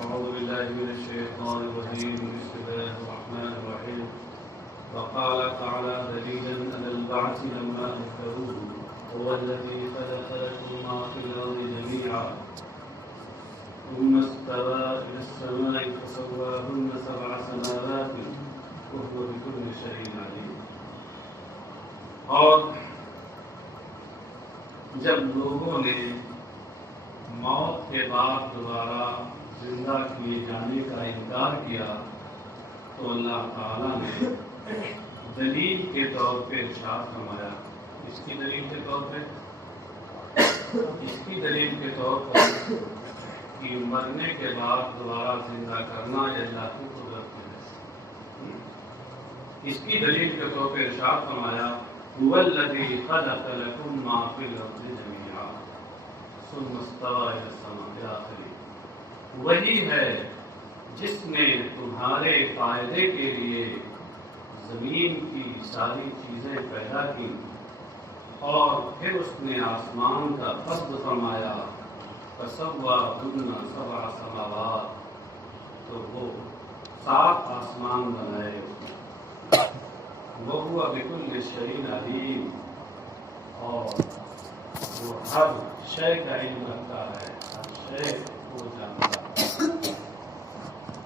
أعوذ بالله من الشيطان الرجيم بسم الله الرحمن الرحيم وقال تعالى دليلا على البعث لما أنكروه هو الذي خلق لكم ما في الأرض جميعا ثم استوى إلى السماء فسواهن سبع سماوات وهو بكل شيء عليم. اور جب لوگوں نے موت کے بعد دوبارہ زندہ کیے جانے کا انکار کیا تو اللہ تعالیٰ نے دلیل کے طور پہ ارشاد فرمایا. اس کی دلیل کے طور پر کہ مرنے کے بعد دوبارہ زندہ کرنا یہ اللہ کی قدرت ہے. اس کی دلیل کے طور پہ ارشاد فرمایا هو الذی خلق لکم ما فی الارض جميعا ثم استوى الى السماء. وہی ہے جس نے تمہارے فائدے کے لیے زمین کی ساری چیزیں پیدا کی اور پھر اس نے آسمان کا قصد فرمایا فسواہن سبع سماوات. تو وہ 7 آسمان بنائے. وہو بکل شیء علیم. اور وہ ہر شے کا علم رکھتا ہے, ہر شے کو جانتا ہے.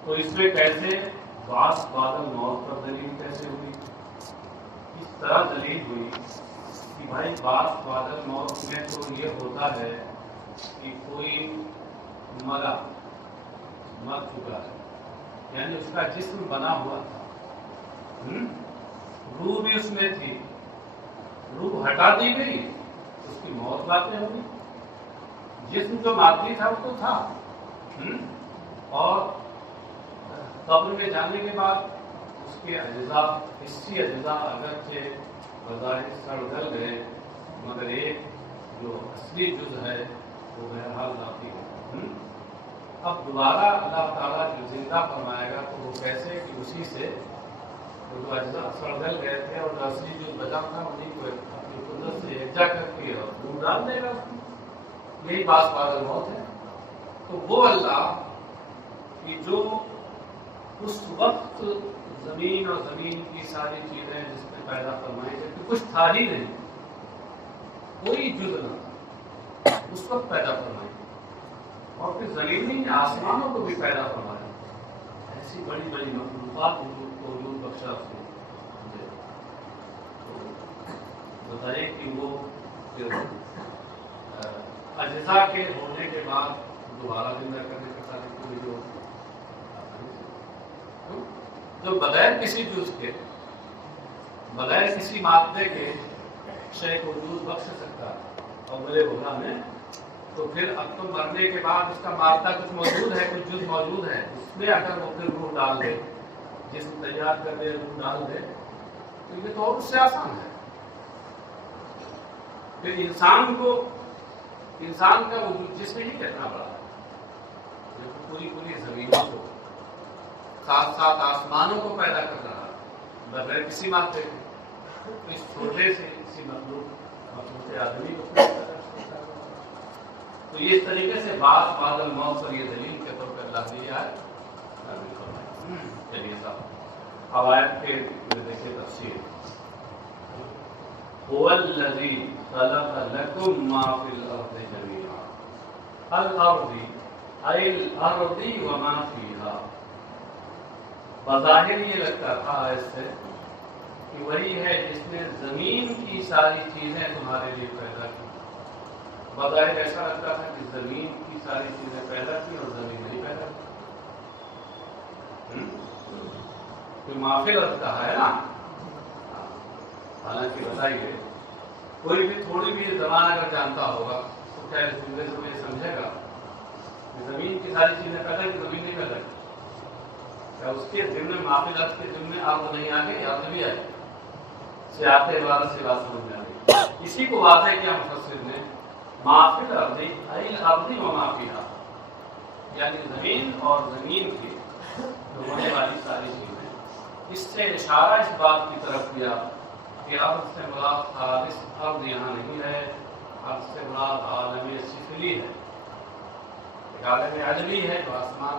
تو اس میں کیسے بعث بعد الموت پر دلیل کیسے ہوئی؟ اس طرح دلیل ہوئی کہ بھائی بعث بعد الموت میں تو یہ ہوتا ہے کہ کوئی مر چکا ہے, یعنی اس کا جسم بنا ہوا تھا, روح بھی اس میں تھی, روح ہٹا دی گئی, اس کی موت واقع ہوگی. جسم جو مادی تھا وہ تو تھا, اور قبر میں جانے کے بعد اس کے اجزاء, حصی اجزاء اگرچہ بظاہر سڑ گل گئے مگر ایک جو اصلی جز ہے وہ بہرحال باقی ہے. اب دوبارہ اللہ تعالیٰ جو زندہ فرمائے گا تو وہ کیسے کہ اسی سے جو اجزاء سڑ گل گئے تھے اور جو اصلی جو بچا تھا انہیں کو اپنی قدرت سے یکجا کر کے روح ڈال دے گا. یہی بعث بعد الموت ہے. تو وہ اللہ کہ جو اس وقت زمین اور زمین کی ساری چیزیں جس میں پیدا فرمائی جبکہ کچھ تھا ہی نہیں, کوئی جز نہ تھا, اس وقت پیدا فرمائی, اور پھر زمین نے آسمانوں کو بھی پیدا فرمایا. ایسی بڑی بڑی مخلوقات کو وجود بخشا اس نے. بتائیے کہ وہ اجزاء کے ہونے کے بعد دوبارہ زندہ کرنے کا ساری پوری جو بغیر کسی جز کے, بغیر کسی مادے کے شے کو وجود بخش سکتا ہے اور میرے بھولا میں, تو پھر اب تو مرنے کے بعد اس کا مادہ کچھ موجود ہے, کچھ جز موجود ہے, اس میں اگر وہ پھر روح ڈال دے, جسم تیار کر دے, روح ڈال دے, تو یہ تو اور اس سے آسان ہے. پھر انسان کا وجود جسم ہی کتنا بڑا ہے, پوری زمینوں کو, 7 آسمانوں کو پیدا کر رہا ہے بغیر کسی مادے کے. اس چھوٹے سے کسی مخلوق آدمی کو پیدا کر سکتا ہے. تو یہ اس طریقے سے بعث بعد الموت پر یہ دلیل کے طور پر اللہ نے آئے. چلیے صاحب آیت کے دیکھیں تفسیر. هو الذی خلق لکم ما فی الارض جميعا. الارض ای الارض وما فیہا. بظاہر یہ لگتا تھا اس سے کہ وہی ہے جس نے زمین کی ساری چیزیں تمہارے لیے پیدا کی. بظاہر ایسا لگتا تھا کہ زمین کی ساری چیزیں پیدا کی اور زمین نہیں پیدا کی. کوئی معافی لگتا ہے نا. حالانکہ بتائیے کوئی بھی تھوڑی بھی زبان اگر جانتا ہوگا تو کیا اس جملے سے یہ سمجھے گا کہ زمین کی ساری چیزیں پیدا کی, زمین نہیں پیدا کی. کیا اس کے ذمہ میں معافی لفظ کے ذمہ آپ نہیں آ گئے, یاد بھی آئے سیاحت عبارت سے بات سمجھ میں آ گئی. اسی کو واضح کیا مفسر نے معافی الارض ای الارض و ما فیہا, یعنی زمین اور زمین کی ہونے والی ساری چیزیں. اس سے اشارہ اس بات کی طرف کیا کہ ارض سے مراد خالص ارض یہاں نہیں ہے, ارض سے مراد عالم سفلی ہے. ایک عالم عجمی ہے جو آسمان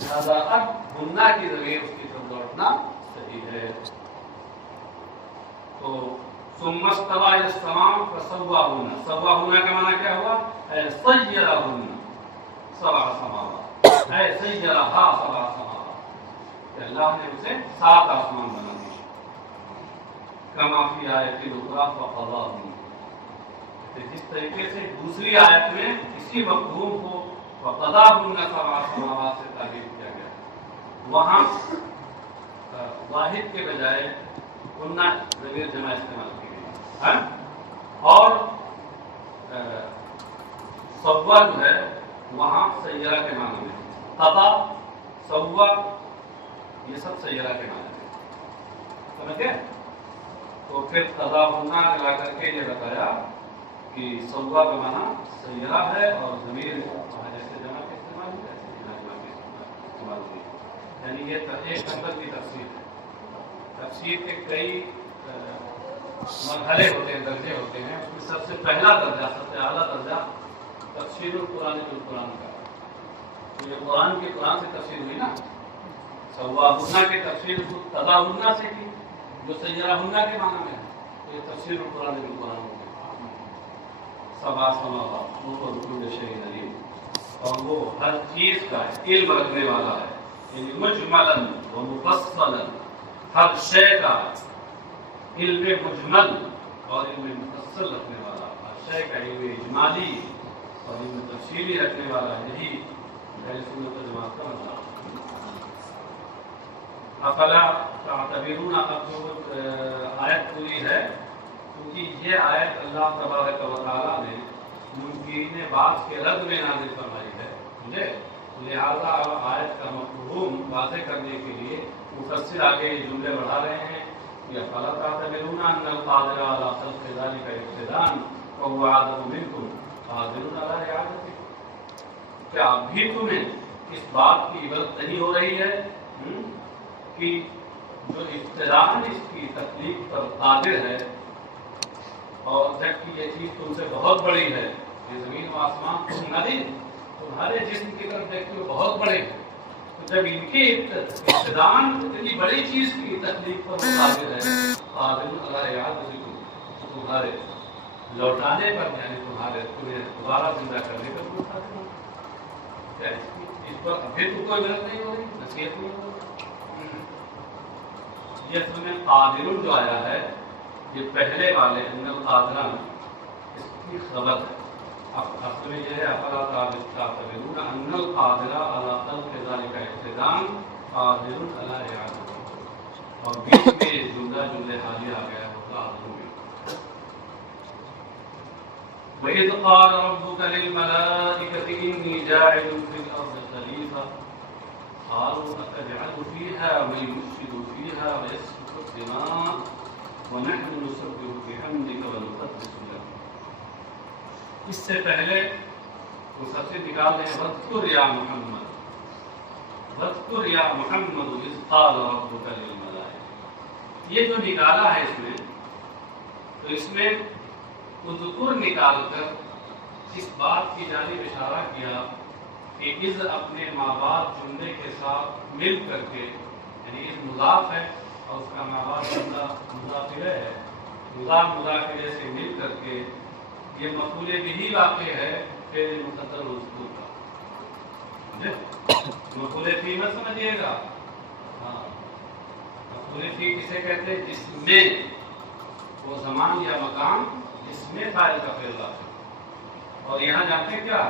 لہذا اب ہننا کی ضمیر اس کی طرف لوٹنا صحیح ہے. تو ثم استوى الى السماء فسواهن. سواهن کا معنی کیا ہوا؟ سيرهن سبع سماوات، اے سيرها سبع سماوات، کہ اللہ نے اسے 7 آسمان بنا دیے. کما فی آیت الاخری فقضاهن، جس طریقے سے دوسری آیت میں اسی مفہوم کو فقضاهن سبع سماوات سے تعبیر کیا گیا، وہاں واحد کے بجائے ہننا ضمیر جمع استعمال کی گئی. اور سوا جو ہے وہاں سیارہ کے معنی میں، قضا سوا یہ سب سیارہ کے معنی میں، سمجھے؟ تو پھر قضا ہننا لا کر کے یہ بتایا کہ سوا کا معنی سیارہ ہے اور ضمیر جیسے جمع کے استعمال ہوئی ایسے جمع کے استعمال ہوئی. یعنی یہ ایک نمبر کی تفسیر ہے. تفسیر کے کئی مرحلے ہوتے ہیں، درجے ہوتے ہیں. اس میں سب سے پہلا درجہ، سب سے اعلیٰ درجہ تفسیر القرآن بالقرآن کا. تو یہ قرآن کے قرآن سے تفسیر ہوئی نا. سواہنہ کی تفسیر قضا ہنہ سے کی جو سیارہ ہنہ کے معنی میں ہے. تو یہ تفسیر القرآن بالقرآن ہو گئی. سبع سماوات وہ کل شیء علیم، اور وہ ہر چیز کا علم رکھنے والا ہے. یعنی مجملاً و مفصلاً، ہر شے کا علم مجمل اور علم مفصل رکھنے والا، ہر شے کا علم اجمالی اور علم تفصیلی رکھنے والا. یہی اہل سنت والجماعت کا مطلب. افلا تعتبرون، اب جو آیت پوری ہے کیونکہ یہ آیت اللہ تبارک و تعالیٰ نے منکرین بعض کے رد میں نازل فرمائی ہے، سمجھے؟ لہذا آیت کا مفہوم واضح کرنے کے لیے مفسر آگے یہ جملے بڑھا رہے ہیں کہ فلا تعتبرون ان القادر علی خلق ذلک ابتداء وهو اعظم منکم قادر علی اعادته. کیا ابھی تمہیں اس بات کی عبرت نہیں ہو رہی ہے کہ جو ابتداء اس کی تخلیق پر قادر ہے، اور جبکہ یہ چیز تم سے بہت بڑی ہے. یہ زمین و آسمان تم نہ دی، تمہارے جسم کی طرف دیکھتے ہو بہت بڑے ہیں. تو جب ان کی ابتداءً اتنی بڑی چیز کی تخلیق پر قادر ہے، قادر علی اعادتکم، تمہارے لوٹانے پر، یعنی تمہیں دوبارہ زندہ کرنے پر بھی قادر ہے. کیا اس پر ابھی تو کوئی غلط نہیں ہو رہی، نصیحت نہیں ہو رہی. یہ تمہیں قادر جو آیا ہے یہ پہلے والے ان القادران اس کی خبر ہے. اب اصل میں یہ ہے افلا تعتبرون ان القادر علی خلق ذلک ابتداء قادر علی اعادته، اور بیچ میں جملہ حالیہ آ گیا ہے قادر میں. وَإِذْ قَالَ رَبُّكَ لِلْمَلَائِكَةِ إِنِّي جَاعِلٌ فِي الْأَرْضِ خَلِيفَةً قَالُوا أَتَجْعَلُ فِيهَا مَن يُفْسِدُ فِيهَا وَيَسْفِكُ الدِّمَاءَ وَنَحْنُ نُسَبِّحُ بِحَمْدِكَ وَنُقَدِّسُ لَكَ. اس سے پہلے وہ سب سے نکال رہے ہیں وَاذْكُرْ يَا مُحَمَّدُ، وَاذْكُرْ يَا مُحَمَّدُ إِذْ قَالَ رَبُّكَ لِلْمَلَائِكَةِ. یہ جو نکالا ہے اس میں، تو اس میں اذکر نکال کر اس بات کی جانب اشارہ کیا کہ اذ اپنے ماں باپ جملے کے ساتھ مل کر کے، یعنی اذ مضاف ہے اور اس کا ماں باپ جملہ مضاف الیہ ہے، مضاف الیہ سے مل کر کے یہ مفعول بہ واقع ہے فعل مقدر مذکور کا. مفعول فی مت سمجھیے گا. ہاں، مفعول فی کسے کہتے ہیں؟ جس میں وہ زمان یا مکان جس میں فاعل کا فعل واقع. اور یہاں جانتے ہیں کیا؟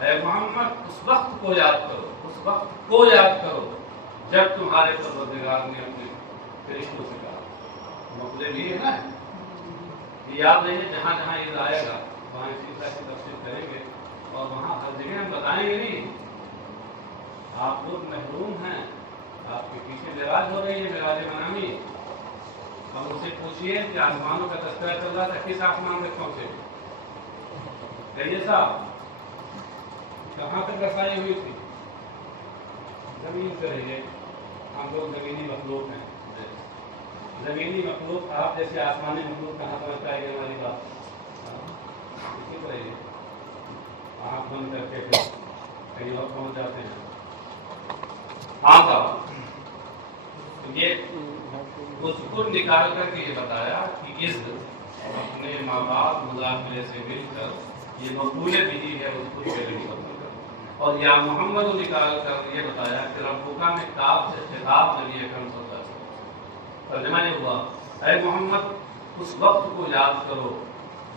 اے محمد اس وقت کو یاد کرو، اس وقت کو یاد کرو جب تمہارے پروردگار نے اپنے فرشتوں سے کہا. مفعول بھی ہے نا، یہ یاد نہیں ہے. جہاں جہاں یہ آئے گا وہاں اسی طرح کی تفصیل کریں گے، اور وہاں ہر جگہ ہم بتائیں گے نہیں. آپ لوگ محروم ہیں، آپ کے پیچھے معراج ہو رہی ہے، معراج منامی. اب اسے پوچھیے کہ آسمانوں کا تذکرہ چل رہا تھا، کس آسمان تک پہنچے؟ کہیے صاحب کہاں تک رسائی ہوئی تھی؟ زمین سے رہیے. ہم لوگ زمینی مخلوق ہیں. زمینی مخلوق آپ جیسے آسمانی مخلوق کہاں پہنچ پائے گی؟ ہماری بات اسی پر رہیے. آنکھ بند کر کے کہیں اور پہنچ جاتے ہیں. ہاں صاحب یہ اذکر نکال کر کے یہ بتایا کہ اس اپنے ماں باپ مذاکرے سے مل کر یہ مقبول بھی ہے اذکر کے لیے اور یا محمد نکال کر یہ بتایا کہ ربکا میں کاف سے خطاب نبی اکرم صلی اللہ علیہ وسلم ترجمہ یہ ہوا اے محمد اس وقت کو یاد کرو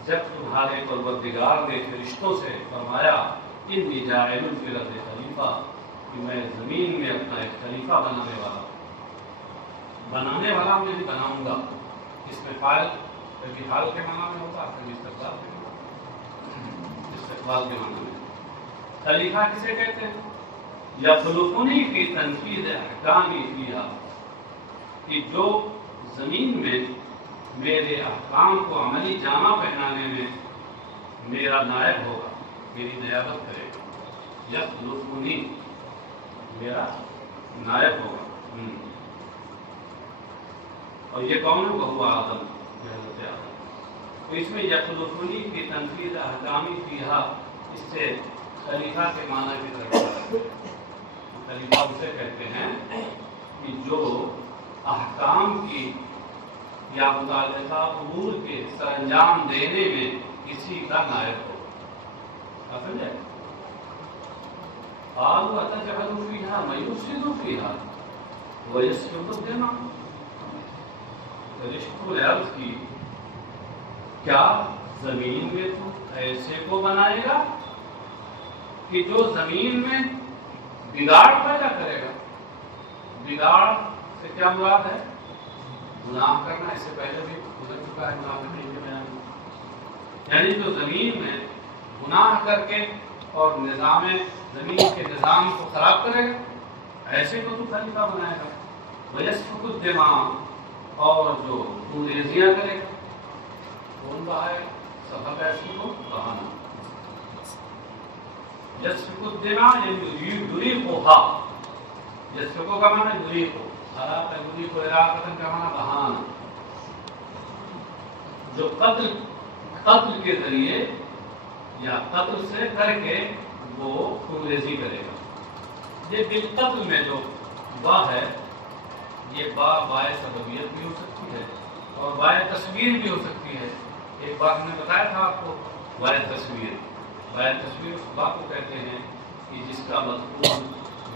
جب تمہارے پروردگار نے فرشتوں سے فرمایا انی جاعل فی الارض خلیفہ کہ میں زمین میں اپنا ایک خلیفہ بنانے والا میں بھی بناؤں گا. اس میں فاعل کبھی حال کے معنی میں ہوگا کبھی استقبال کے معنی میں. خلیفہ کسے کہتے ہیں؟ یخلقنی فی تنفیذ احکامی فیہا کہ جو زمین میں میرے احکام کو عملی جامہ پہنانے میں میرا نائب ہوگا میری نیابت کرے گا. یخلقنی میرا نائب ہوگا. اور یہ کون ہوا آدم حضرت آدم. تو اس میں یخلقنی کی تنفیذ احکامی فیہا اس سے خلیفہ کے معنی کی طرف خلیفہ اسے کہتے ہیں کہ جو احکام کی یا متعلقہ امور کے سر انجام دینے میں کسی کا نائب ہو. سمجھے؟ قالوا اتجعل فيها من يفسد فيها ويسفك الدماء. فرشتوں نے عرض کی کیا زمین میں تو ایسے کو بنائے گا کہ جو زمین میں بگاڑ پیدا کرے گا. بگاڑ سے کیا مراد ہے؟ گناہ کرنا. اس سے پہلے بھی گزر چکا ہے گناہ کرنے کے بیان. یعنی جو زمین میں گناہ کر کے اور نظام زمین کے نظام کو خراب کرے گا ایسے کو تو خلیفہ بنائے گا. ویسفک الدماء اور جو خونریزیاں کرے گا. کون بہائے؟ سبب ایسی کو بہانا. یسفک الدماء یعنی یریقھا. یسفکو کا معنی یریقھو. عراق یریقھو عراقتاً کا معنی بہانا. جو قتل کے ذریعے یا قتل سے کر کے وہ خونریزی کرے گا. یہ بالقتل میں جو با ہے یہ بائے سببیت بھی ہو سکتی ہے اور بائے تصویر بھی ہو سکتی ہے. ایک بات میں بتایا تھا آپ کو بائے تصویر. بائے تصویر اس بات کو کہتے ہیں کہ جس کا مذکور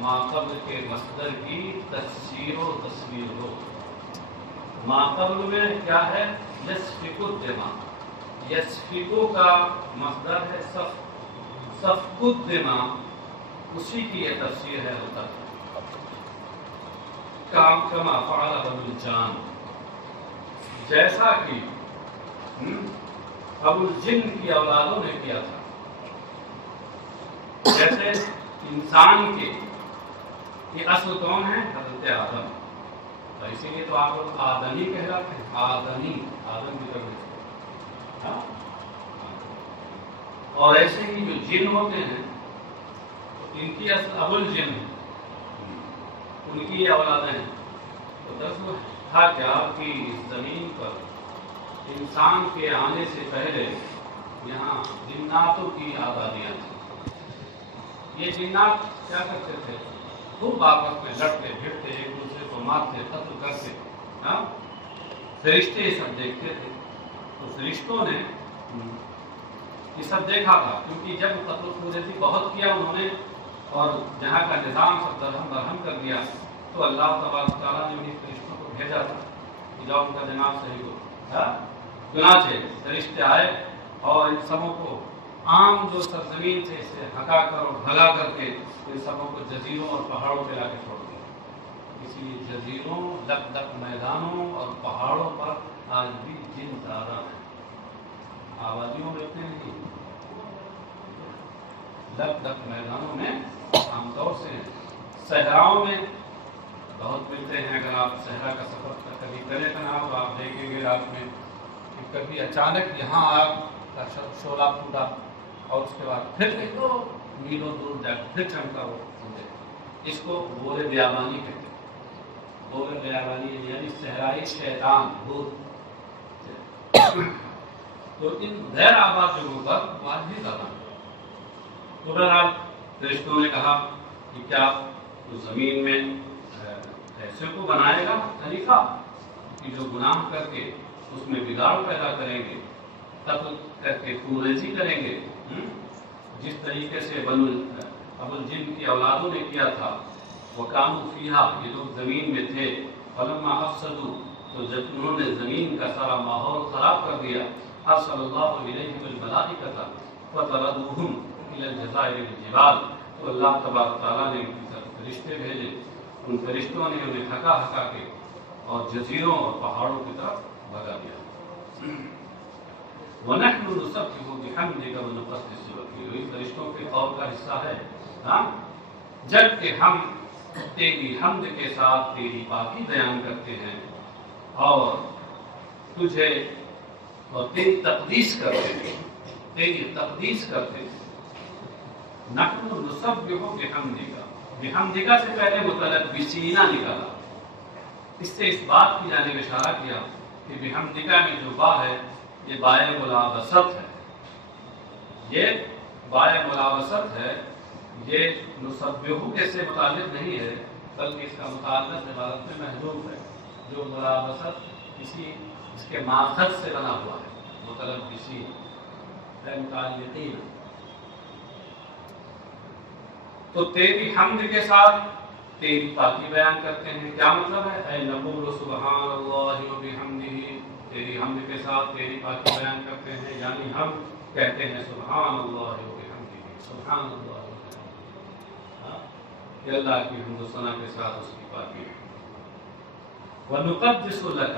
ما قبل کے مصدر کی تفسیر و تصویر ہو. ما قبل میں کیا ہے؟ یسفک الدماء. یسفکو کا مصدر ہے سفک الدماء. اسی کی یہ تفسیر ہے ہوتا ہے. کام کما فعل ابو الجان جیسا کہ ابو الجن کی اولادوں نے کیا تھا. جیسے انسان کے یہ اصل کون ہے؟ حضرت آدم. تو اسی لیے تو آپ لوگ آدمی کہلاتے ہیں. آدمی آدم کی طرف. اور ایسے ہی جو جن ہوتے ہیں ان کی اصل ابو الجن ہے. ان کی یہ اولادیں ہیں. تو دراصل تھا کیا کہ اس زمین پر انسان کے آنے سے پہلے یہاں جناتوں کی آبادیاں تھیں. یہ جنات کیا کرتے تھے؟ خوب آپس میں لڑتے بھیڑتے ایک دوسرے کو مارتے قتل کرتے. فرشتے یہ سب دیکھتے تھے. تو فرشتوں نے یہ سب دیکھا تھا کیونکہ جب قتل خونریزی بہت کیا انہوں نے اور جہاں کا نظام سب درہم برہم کر دیا تو اللہ تبارک تعالیٰ نے انہیں فرشتوں کو بھیجا تھا کہ جاؤ ان کا دماغ صحیح ہو. چنانچہ فرشتے آئے اور ان سبوں کو عام جو سرزمین سے اسے ہٹا کر اور بھگا کر کے ان سبوں کو جزیروں اور پہاڑوں پہ لا کے چھوڑ دیا. اسی لیے جزیروں لک لک میدانوں اور پہاڑوں پر آج بھی جن زیادہ ہیں. آبادیوں میں اتنے نہیں. لک لک میدانوں میں عام طور سے. صحراؤں میں بہت ملتے ہیں. اگر آپ صحرا کا سفر کبھی کریں تو آپ دیکھیں گے رات میں کہ کبھی اچانک یہاں آگ کا شعلہ پھوٹا اور اس کے بعد پھر دیکھو میلوں دور جا کے پھر چمکا وہ. اس کو بورے بیابانی کہتے ہیں. بورے بیابانی یعنی صحرائی شیطان بھوت. تو ان غیر آباد جگہوں پر آج بھی زیادہ. تو بہرحال فرشتوں نے کہا کہ کیا تو زمین میں ایسے کو بنائے گا خلیفہ کہ جو گناہ کر کے اس میں بگاڑ پیدا کریں گے، قتل کر کے خونریزی کریں گے، جس طریقے سے ابو الجن کی اولادوں نے کیا تھا۔ وَقَامُوا فِيهَا، یہ لوگ زمین میں تھے، فَلَمَّا أَفْسَدُوا، تو جب انہوں نے زمین کا سارا ماحول خراب کر دیا، أَرْسَلَ اللَّهُ إِلَيْهِمُ الْمَلَائِكَةَ فَطَرَدُوهُمْ إِلَى الْجَزَائِرِ الْجِبَالِ، تو اللہ تبارک تعالیٰ نے ان کی طرف فرشتے بھیجے، ان فرشتوں نے انہیں ہکا ہکا کے اور جزیروں اور پہاڑوں کی طرف بھگا دیا۔ وَنَحْنُ نُسَبِّحُ بِحَمْدِكَ وَنُقَدِّسُ لَكَ، یہ فرشتوں کے قول کا حصہ ہے، جب کہ ہم تیری حمد کے ساتھ تیری پاکی بیان کرتے ہیں اور تجھے اور تیری تقدیس کرتے ہیں، تیری تقدیس کرتے ہیں۔ نحن نسبح بحمدک، بحمدک سے پہلے متلبسین نکالا، اس سے اس بات کی جانب اشارہ کیا کہ بحمدک میں جو با ہے یہ بائے ملابست ہے، یہ بائے ملابست ہے، یہ نسبح کے سے متعلق نہیں ہے بلکہ اس کا متعلق عبارت میں محذوف ہے، جو ملابست کسی اس کے ماخذ سے بنا ہوا ہے، متلبسین ہے متعلقین۔ تو تیری حمد کے ساتھ تیری پاکی بیان کرتے ہیں، کیا مطلب ہے؟ اے نقول سبحان اللہ و بحمدہ، تیری حمد کے ساتھ تیری پاکی بیان کرتے ہیں، یعنی ہم کہتے ہیں سبحان اللہ و بحمدہ، سبحان اللہ و بحمدہ، کہ اللہ کی حمد و ثنا کے ساتھ اس کی پاکی ہے۔ وَنُقَدِّسُ لَكَ،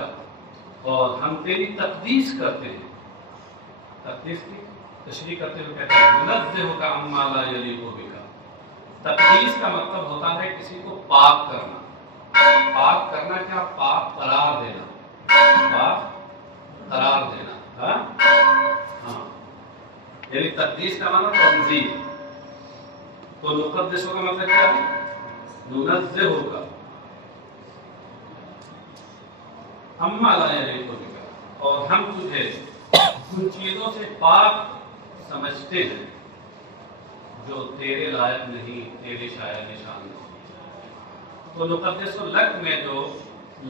اور ہم تیری تقدیس کرتے ہیں، تقدیس کی تشریح کرتے ہوئے کہتے ہیں نُنَزِّهُكَ عَمَّا لَا يَلِيقُ بِكَ۔ تقدیس کا مطلب ہوتا ہے کسی کو پاک کرنا، پاک کرنا کیا؟ پاک قرار دینا، پاک قرار دینا، ہاں، یعنی تقدیس کا مطلب تنزیہ۔ تو نقدس کا مطلب کیا ہے؟ ننزہ کا، اما لا یلیق بک، اور ہم تجھے ان چیزوں سے پاک سمجھتے ہیں جو تیرے لائق نہیں، تیرے شاید نشان نہیں۔ تو نقدس لک میں جو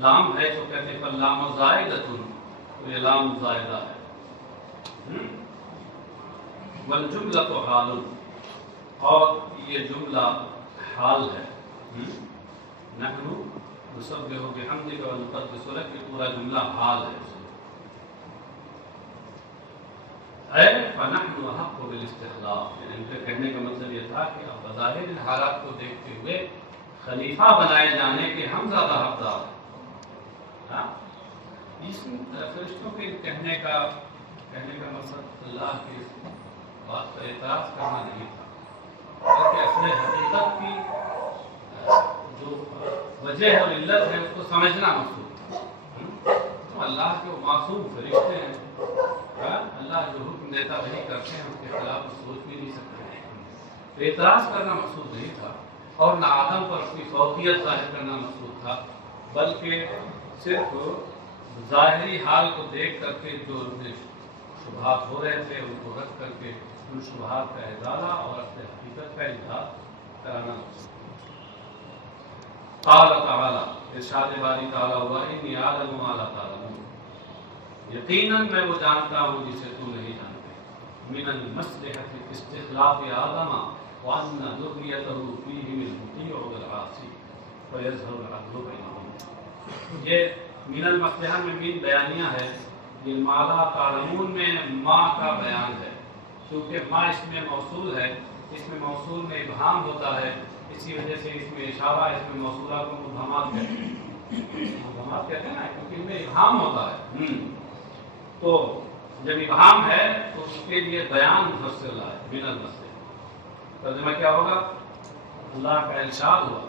لام ہے جو کہتے ہیں فاللام زائدۃ، تو یہ لام زائدہ ہے، والجملۃ حال، اور یہ جملہ حال ہے، نحن نسبح بحمدک ونقدس لک، یہ پورا جملہ حال ہے۔ اے فنحن احق بالاستخلاف، یعنی ان کے کہنے کا مطلب یہ تھا کہ اب بظاہر ان حالات کو دیکھتے ہوئے خلیفہ بنائے جانے کے ہم زیادہ حقدار ہیں۔ اس فرشتوں کے کہنے کا مقصد اللہ کی بات پر اعتراض کرنا نہیں تھا، بلکہ اصل حقیقت کی جو وجہ اور علت ہے اس کو سمجھنا مقصود تھا۔ تو اللہ کے معصوم فرشتے ہیں، اللہ جو حکم دیتا وہی کرتے ہیں، اس کے خلاف سوچ بھی نہیں سکتے ہیں۔ تو اعتراض کرنا مقصود نہیں تھا، اور نہ آدم پر اپنی فوقیت ظاہر کرنا مقصود تھا، بلکہ صرف ظاہری حال کو دیکھ کر کے جو شبہات ہو رہے تھے ان کو رکھ کر کے ان شبہات کا ازالہ اور اصل حقیقت کا اظہار کرانا مقصود۔ قال تعالیٰ، ارشاد باری تعالیٰ ہوا انی اعلم ما لا تعلمون، یقیناً میں وہ جانتا ہوں جسے تم نہیں جانتے، من المصلحۃ استخلاف آدم وان ذریتہ فیہم المطیع والعاصی فیظہر العدل بینہم۔ یہ من المصلحہ میں من بیانیہ ہے، یہ ما لا تعلمون میں ما کا بیان ہے، کیونکہ ما اس میں موصول ہے، اس میں موصول میں ابہام ہوتا ہے، اسی وجہ سے اس میں اشارہ، اس میں موصولہ کو مبہمات کہتے ہیں، مبہمات کہتے ہیں نا، کیونکہ ان میں ابہام ہوتا ہے۔ تو جب ابہام ہے تو اس کے لیے بیان مفسر ہے، من المصلحہ۔ ترجمہ کیا ہوگا؟ اللہ کا ارشاد ہوا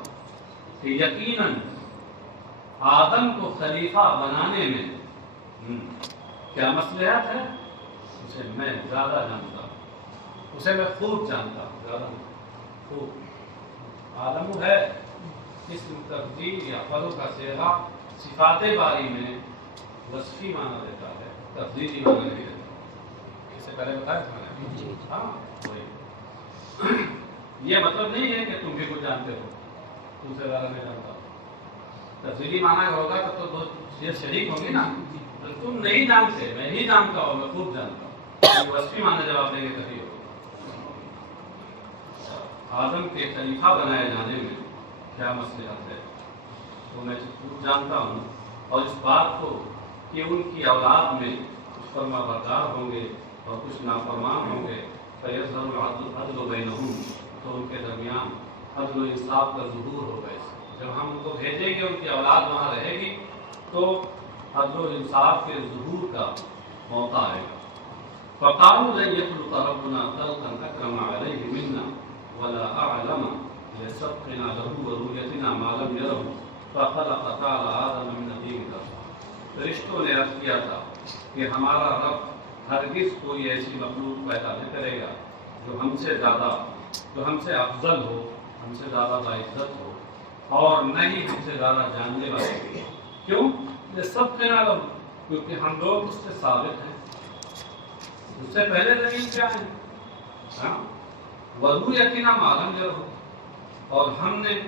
کہ یقیناً آدم کو خلیفہ بنانے میں کیا مصلحت ہے، اسے میں زیادہ جانتا ہوں، اسے میں خوب جانتا ہوں، زیادہ خوب۔ عالم ہے اسم تفضیل یا فعل کا صیغہ صفات باری میں وصفی معنی دیتا ہے، تفضیلی معنی نہیں دیتا۔ اس سے پہلے بتایا تھا میں نے، ہاں وہی۔ یہ مطلب نہیں ہے کہ تم بھی کچھ جانتے ہو، دوسرے بارے میں جانتا ہوں. تفصیلی معنی ہوگا تو دو چیزیں شریک ہوں گی نا. تم نہیں جانتے، میں ہی جانتا ہوں، میں خوب جانتا ہوں. وصفی معنی جب آپ دیں گے تبھی ہوگا. آدم کے خلیفہ بنائے جانے میں کیا مصلحت ہے وہ میں خوب جانتا ہوں، اور اس بات کو کہ ان کی اولاد میں کچھ فرما بردار ہوں گے اور کچھ نافرمان ہوں گے. فیظہر العدل بینہم، تو ان کے درمیان عدل و انصاف کا ظہور ہوگا. جب ہم ان کو بھیجیں گے، ان کی اولاد وہاں رہے گی، تو عدل و انصاف کے ظہور کا موقع آئے گا. فقالوا لن يخلق ربنا خلقا اكرم عليه منا ولا اعلم لسبقنا له ورؤيتنا ما لم يره فخلق تعالى آدم من طين لازب. فرشتوں نے عرض کیا تھا کہ ہمارا رب ہرگز کوئی ایسی مخلوق پیدا نہیں کرے گا جو ہم سے افضل ہو، ہم سے زیادہ باعزت ہو، اور نہ ہی ہم سے زیادہ جاننے والے. کیوں؟ یہ سب کہنا لو، کیونکہ ہم لوگ اس سے ثابت ہیں. اس سے پہلے زمین کیا ہے؟ وضو یقینا معلوم جو ہو، اور ہم نے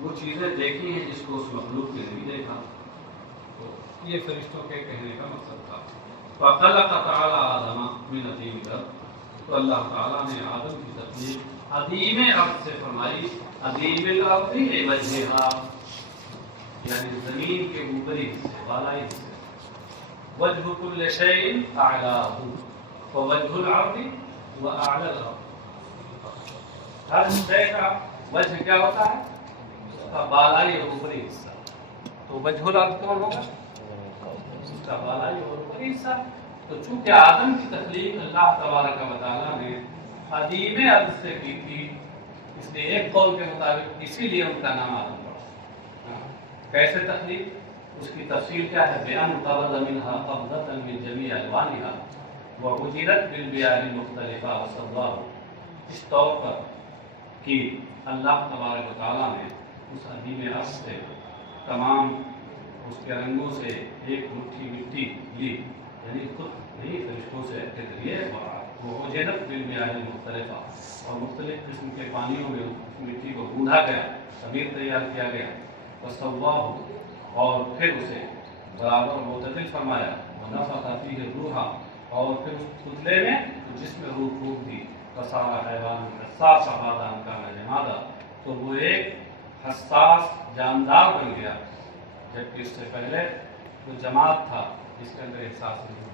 وہ چیزیں دیکھی ہیں جس کو اس مخلوق نے نہیں دیکھا. تو یہ فرشتوں کے کہنے کا مقصد تھا. فخلق تعالی آدم من طین لازب، تو اللہ تعالیٰ نے آدم کی تخلیق عظیم ارض سے فرمائی. عظیم الارض لوجہہا، یعنی زمین کے اوپری حصے، بالائی حصے. وجہ کل شیء اعلاہ، فوجہ الارض واعلی الارض. ہر شے کا وجہ کیا ہوتا ہے؟ اس کا بالائی اور اوپری حصہ. تو وجہ الارض کون ہوگا؟ اس کا بالائی اور اوپری حصہ. تو چونکہ آدم کی تخلیق اللہ تبارک و تعالیٰ نے عظیم ارض سے کی تھی، اس لیے ایک قول کے مطابق اسی لیے ان کا نام آدم پڑا. کیسے تخلیق؟ اس کی تفصیل کیا ہے؟ بیان قبض منها قبضة من جميع الوانها وأجرت بالبيان المختلفة وسواه. اس طور پر کہ اللہ تبارک و تعالیٰ نے اس عظیم ارض سے تمام اس کے رنگوں سے ایک مٹھی مٹی لی، یعنی خود نہیں فرشتوں سے کے ذریعے. وہ اجرت بالبیان المختلفة، اور مختلف قسم کے پانیوں میں اس مٹی کو گوندھا گیا، خمیر تیار کیا گیا. وسواه، اور پھر اسے برابر معتدل فرمایا. ونفخ فیہ الروح، اور پھر اس پتلے میں جس میں روح پھونک دی. فصار حیوان حساس بعد ان کان جمادا، تو وہ ایک حساس جاندار بن گیا، جبکہ اس سے پہلے وہ جماد تھا جس کے اندر احساس نہیں.